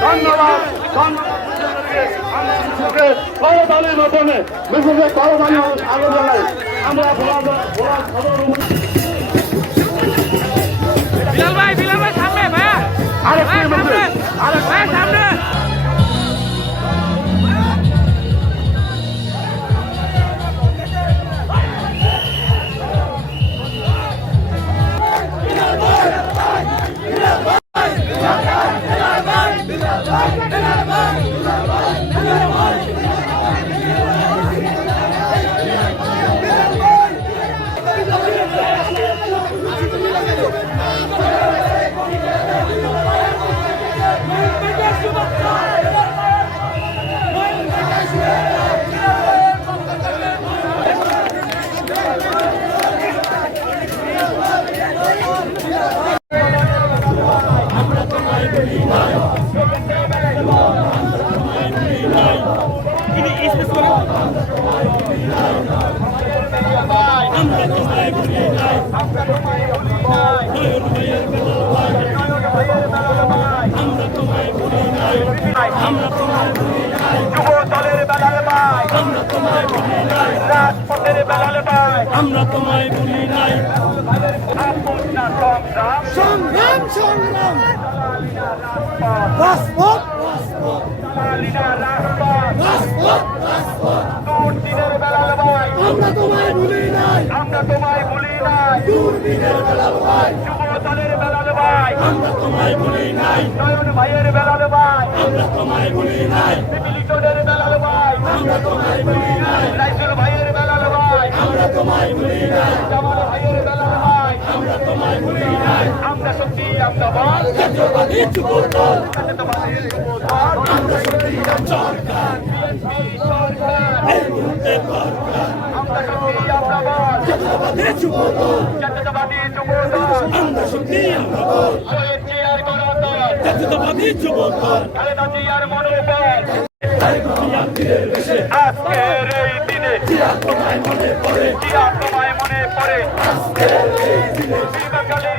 ধন্যবাদ করতালির মাধ্যমে মিছিলকে করতালি আগে জানাই আমরা যুব দলের বেলাল ভাই রাজপথের বেলাল ভাই আমরা তোমায় ভুলি নাই সংগ্রাম। সংগ্রাম দুর্দিনের ভাই আমরা তোমায় ভুলি নাই। আমরা তোমায় ভুলি নাই। দূরবীনের বেলা ভাই। যুব দলের বেলাল ভাই। আমরা তোমায় ভুলি নাই। নয়ন ভাইয়ের বেলাল ভাই। আমরা তোমায় ভুলি নাই। মিলিটনের বেলাল ভাই। আমরা তোমায় ভুলি নাই। রাইসুল ভাইয়ের বেলাল ভাই। আমরা তোমায় ভুলি নাই। জামাল ভাইয়ের বেলাল ভাই। আমরা তোমায় ভুলি নাই। আমরা সত্যি আমরা বল। জাতীয়বাদী যুব দল জাতীয়তাবাদী যুব দল আমরা সত্যি সরকার আমরা সত্যি আজকের এই দিনে তোমায় মনে পড়ে তোমায় মনে পড়ে আজকের এই দিনে দীর্ঘকালের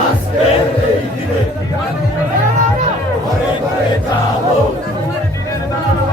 আজকের